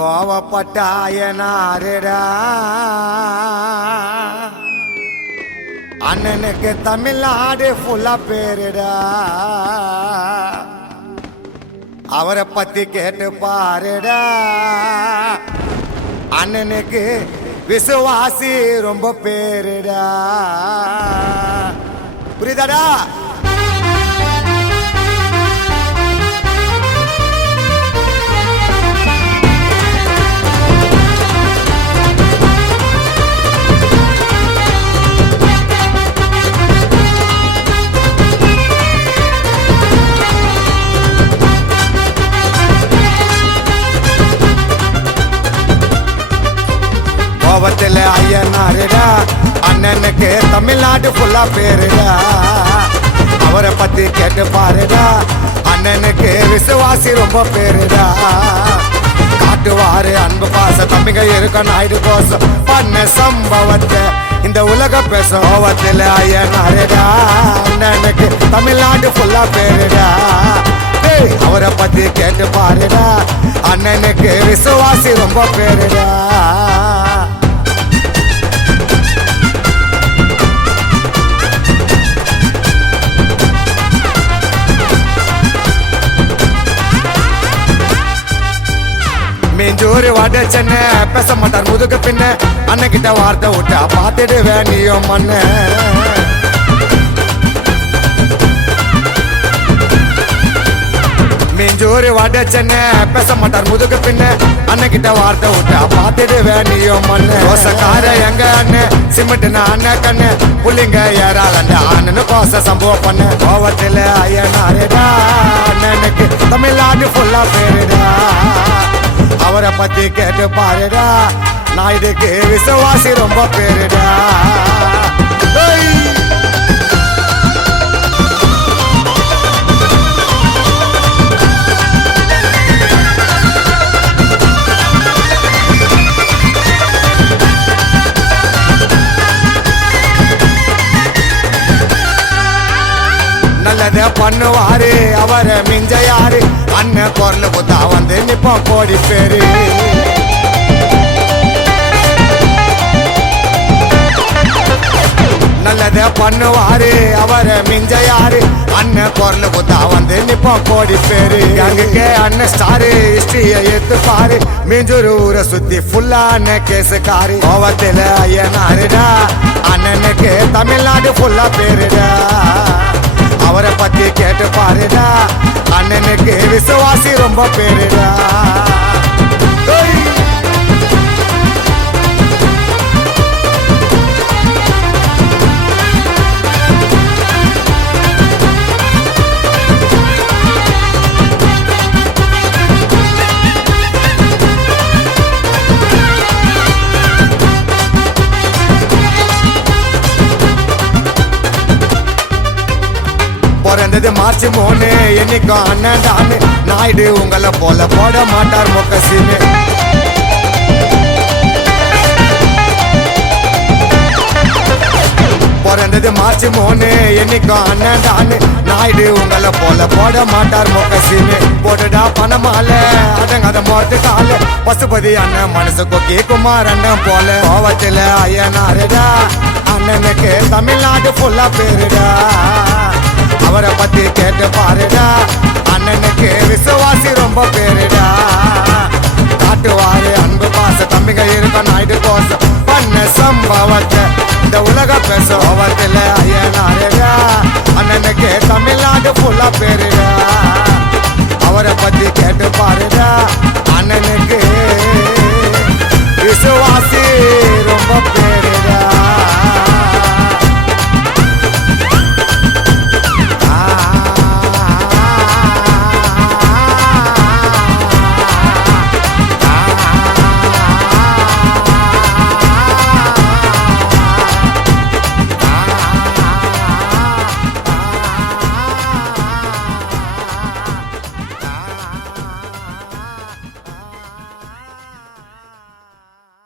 கோவப்பட்டாயனாருடா அண்ணனுக்கு தமிழ்நாடு ஃபுல்லா பேருடா. அவரை பத்தி கேட்டு பாருடா. அண்ணனுக்கு விசுவாசி ரொம்ப பேருடா. புரியுதாடா? கோவத்தில் ஐயனாருடா அண்ணனுக்கு தமிழ்நாடு ஃபுல்லா பேருடா. அவரை பத்தி கேட்டு பாருடா. அண்ணனுக்கு விசுவாசி ரொம்ப பேருடா. காட்டுவாரு அன்பு பாச தம்பிங்க இருக்க நாயுடு கோசம் பண்ண சம்பவத்தை இந்த உலக பேசும். கோவத்தில் ஐயனாருடா அண்ணனுக்கு தமிழ்நாடு ஃபுல்லா பேருடா. அவரை பத்தி கேட்டு பாருடா. அண்ணனுக்கு விசுவாசி ரொம்ப பேருடா. மீஞ்சூரு வட சென்ன பேச மாட்டார் முதுகு பின்ன. அண்ணகிட்ட வார்த்தை விட்டா பார்த்துடுவேன் நீயும் மண்ண. மீஞ்சூரு வட சென்ன பேச மாட்டார் முதுகு பின்ன. அண்ணகிட்ட வார்த்தை விட்டா பார்த்துடுவேன் நீயும் மண்ண. ரோசக்கார எங்க அண்ணன் சிமெண்ட்னா அண்ணன் கண்ணு புள்ளிங்க ஏறாளண்ட அண்ணனு கோச சம்பவம் பண்ண. கோவத்தில் ஐயனாருடா அண்ணனுக்கு தமிழ்நாடு ஃபுல்லா பேருடா. அவரை பத்தி கேட்டு பாருடா. நாயுடுக்கு விசுவாசி ரொம்ப பேருடா. நல்லத பண்ணுவாரு அவரை மிஞ்ச யாரு. அண்ணன் குரல் குத்தா வந்து நிப்போம் கோடி பேரு. நல்லத பண்ணுவாரு அவரை மிஞ்ச யாரு. அண்ணன் குரல் குத்தா வந்து நிப்போம் கோடி பேரு. அங்குக்கே அண்ணன் ஸ்டாரு ஹிஸ்டரிய எடுத்து பாரு. மீஞ்சூர் ஊரை சுத்தி ஃபுல்லா அண்ணன் கேசுக்காரு. கோவத்தில் ஐயனாருடா அண்ணனுக்கு தமிழ்நாடு ஃபுல்லா பேருடா. அவரை பத்தி கேட்டு பாருடா. அண்ணனுக்கு விசுவாசி ரொம்ப பேருடா. பிறந்தது மார்ச் 3 என்னைக்கும் அண்ணன் தானு. நாயுடு உங்களை போல போட மாட்டார் மொக்கசின்னு. பிறந்தது மார்ச் 3 என்னைக்கும் அண்ணன் தானு. நாயுடு உங்களை போல போட மாட்டார் மொக்கசின்னு. போட்டுடா பணமால அதங்காத மோட்டு கால. பசுபதி அண்ணன் மனசு கொக்கி குமார் அண்ணன் போல. கோவத்தில் ஐயனாருடா அண்ணனுக்கு தமிழ்நாடு ஃபுல்லா பேருடா. அவரை பத்தி கேட்டு பாருடா. அண்ணனுக்கு விசுவாசி ரொம்ப பேருடா. காட்டுவாரு அன்பு பாச தம்பிங்க இருக்க நாயுடு கோசம் பண்ண சம்பவத்தை இந்த உலக பேசும். கோவத்தில் ஐயனாருடா அண்ணனுக்கு